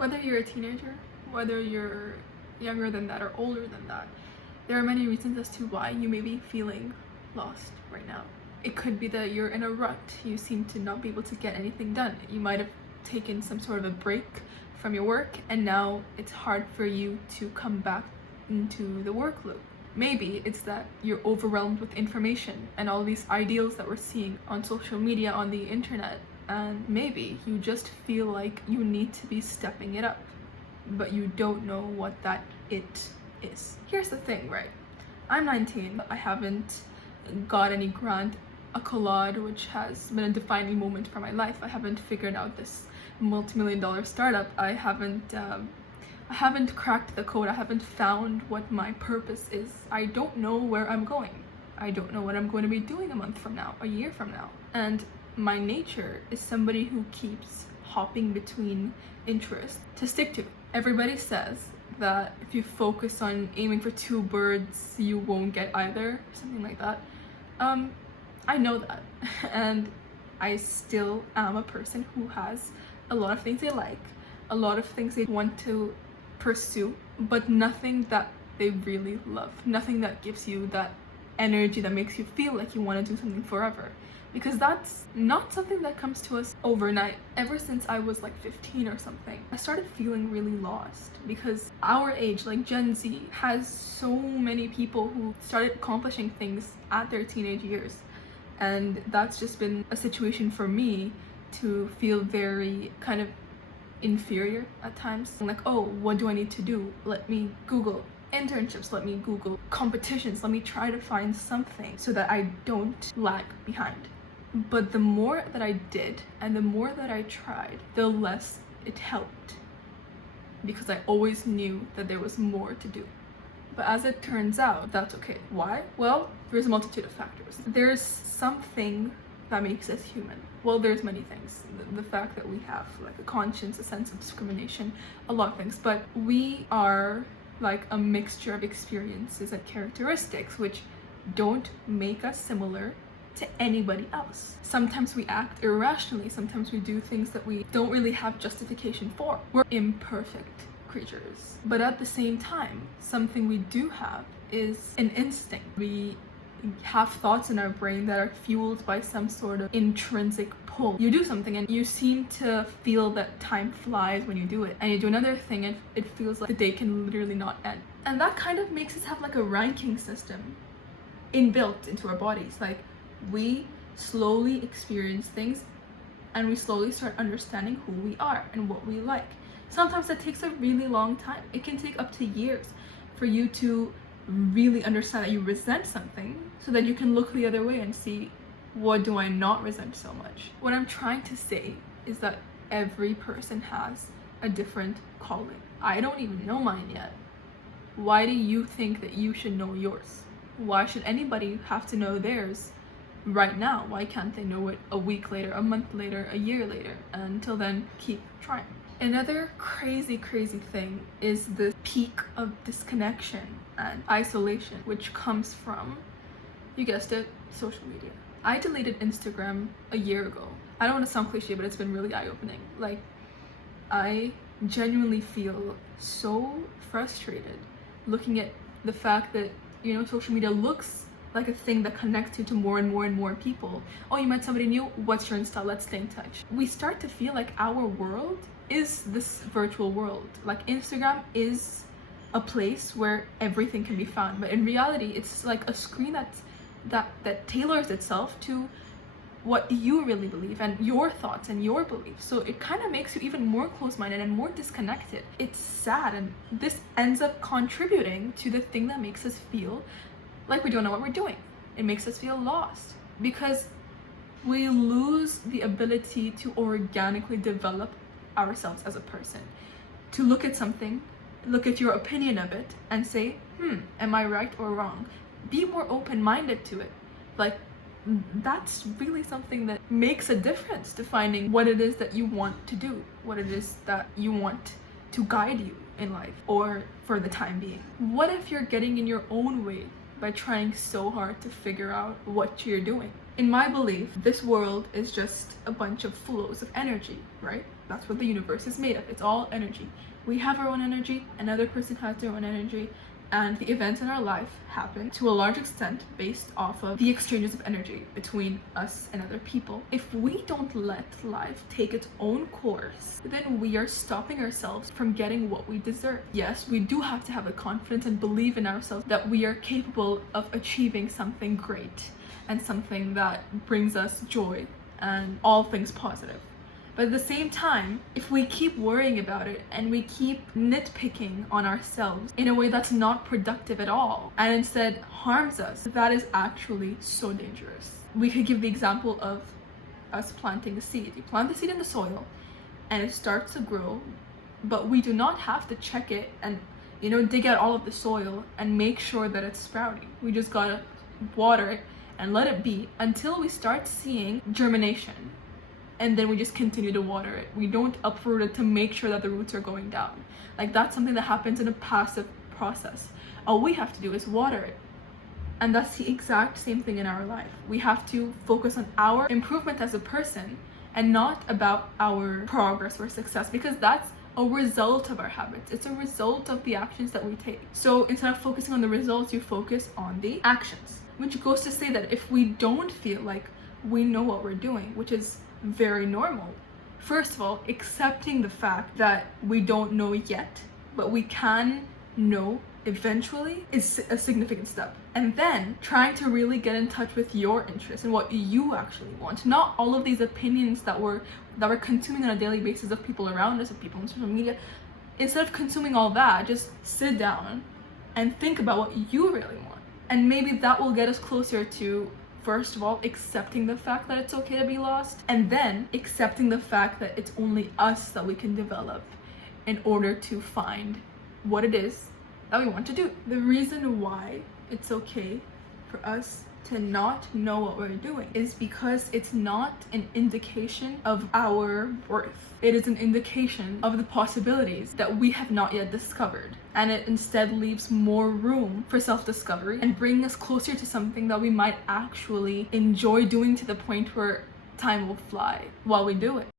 Whether you're a teenager, whether you're younger than that or older than that, there are many reasons as to why you may be feeling lost right now. It could be that you're in a rut. You seem to not be able to get anything done. You might have taken some sort of a break from your work, and now it's hard for you to come back into the work loop. Maybe it's that you're overwhelmed with information and all these ideals that we're seeing on social media, on the internet, and maybe you just feel like you need to be stepping it up, but you don't know what that it is. Here's the thing, right? I'm 19. I haven't got any grand accolade which has been a defining moment for my life. I haven't figured out this multi-million-dollar startup. I haven't cracked the code. I haven't found what my purpose is. I don't know where I'm going. I don't know what I'm going to be doing a month from now, a year from now. And my nature is somebody who keeps hopping between interests to stick to. Everybody says that if you focus on aiming for two birds, you won't get either, something like that. I know that, and I still am a person who has a lot of things they like, a lot of things they want to pursue, but nothing that they really love, nothing that gives you that energy that makes you feel like you want to do something forever, because that's not something that comes to us overnight. Ever since I was like 15 or something, I started feeling really lost, because our age, like Gen Z, has so many people who started accomplishing things at their teenage years, and that's just been a situation for me to feel very kind of inferior at times. I'm like, oh, what do I need to do? Let me Google internships, let me Google competitions, let me try to find something so that I don't lag behind. But the more that I did and the more that I tried, the less it helped, because I always knew that there was more to do. But as it turns out, that's okay. Why? Well, there's a multitude of factors. There's something that makes us human. Well, there's many things. The fact that we have like a conscience, a sense of discrimination, a lot of things. But we are like a mixture of experiences and characteristics which don't make us similar to anybody else. Sometimes we act irrationally, sometimes we do things that we don't really have justification for. We're imperfect creatures. But at the same time, something we do have is an instinct. We have thoughts in our brain that are fueled by some sort of intrinsic pull. You do something and you seem to feel that time flies when you do it, and you do another thing and it feels like the day can literally not end. And that kind of makes us have like a ranking system inbuilt into our bodies. Like, we slowly experience things and we slowly start understanding who we are and what we like. Sometimes that takes a really long time. It can take up to years for you to really understand that you resent something, so that you can look the other way and see, what do I not resent so much? What I'm trying to say is that every person has a different calling. I don't even know mine yet. Why do you think that you should know yours? Why should anybody have to know theirs right now? Why can't they know it a week later, a month later, a year later? And until then, keep trying. Another crazy thing is the peak of disconnection and isolation, which comes from, you guessed it, social media. I deleted Instagram a year ago. I don't want to sound cliche, but it's been really eye-opening. Like, I genuinely feel so frustrated looking at the fact that, you know, social media looks like a thing that connects you to more and more people. Oh, you met somebody new? What's your Insta? Let's stay in touch. We start to feel like our world is this virtual world. Like, Instagram is a place where everything can be found, but in reality, it's like a screen that tailors itself to what you really believe and your thoughts and your beliefs. So it kind of makes you even more close-minded and more disconnected. It's sad, and this ends up contributing to the thing that makes us feel like we don't know what we're doing. It makes us feel lost, because we lose the ability to organically develop ourselves as a person, to look at something, look at your opinion of it and say, am I right or wrong? Be more open-minded to it. Like, that's really something that makes a difference to finding what it is that you want to do, what it is that you want to guide you in life, or for the time being. What if you're getting in your own way by trying so hard to figure out what you're doing? In my belief, this world is just a bunch of flows of energy, right? That's what the universe is made of. It's all energy. We have our own energy, another person has their own energy, and the events in our life happen to a large extent based off of the exchanges of energy between us and other people. If we don't let life take its own course, then we are stopping ourselves from getting what we deserve. Yes, we do have to have the confidence and believe in ourselves that we are capable of achieving something great and something that brings us joy and all things positive. But at the same time, if we keep worrying about it and we keep nitpicking on ourselves in a way that's not productive at all and instead harms us, that is actually so dangerous. We could give the example of us planting a seed. You plant the seed in the soil and it starts to grow, but we do not have to check it and dig out all of the soil and make sure that it's sprouting. We just gotta water it and let it be until we start seeing germination. And then we just continue to water it. We don't uproot it to make sure that the roots are going down. Like, that's something that happens in a passive process. All we have to do is water it. And that's the exact same thing in our life. We have to focus on our improvement as a person and not about our progress or success, because that's a result of our habits. It's a result of the actions that we take. So instead of focusing on the results, you focus on the actions, which goes to say that if we don't feel like we know what we're doing, which is very normal. First of all, accepting the fact that we don't know yet, but we can know eventually is a significant step. And then trying to really get in touch with your interests and what you actually want. Not all of these opinions that we're consuming on a daily basis of people around us, of people on social media. Instead of consuming all that, just sit down and think about what you really want. And maybe that will get us closer to, first of all, accepting the fact that it's okay to be lost, and then accepting the fact that it's only us that we can develop in order to find what it is that we want to do. The reason why it's okay for us to not know what we're doing is because it's not an indication of our worth. It is an indication of the possibilities that we have not yet discovered. And it instead leaves more room for self-discovery and bringing us closer to something that we might actually enjoy doing to the point where time will fly while we do it.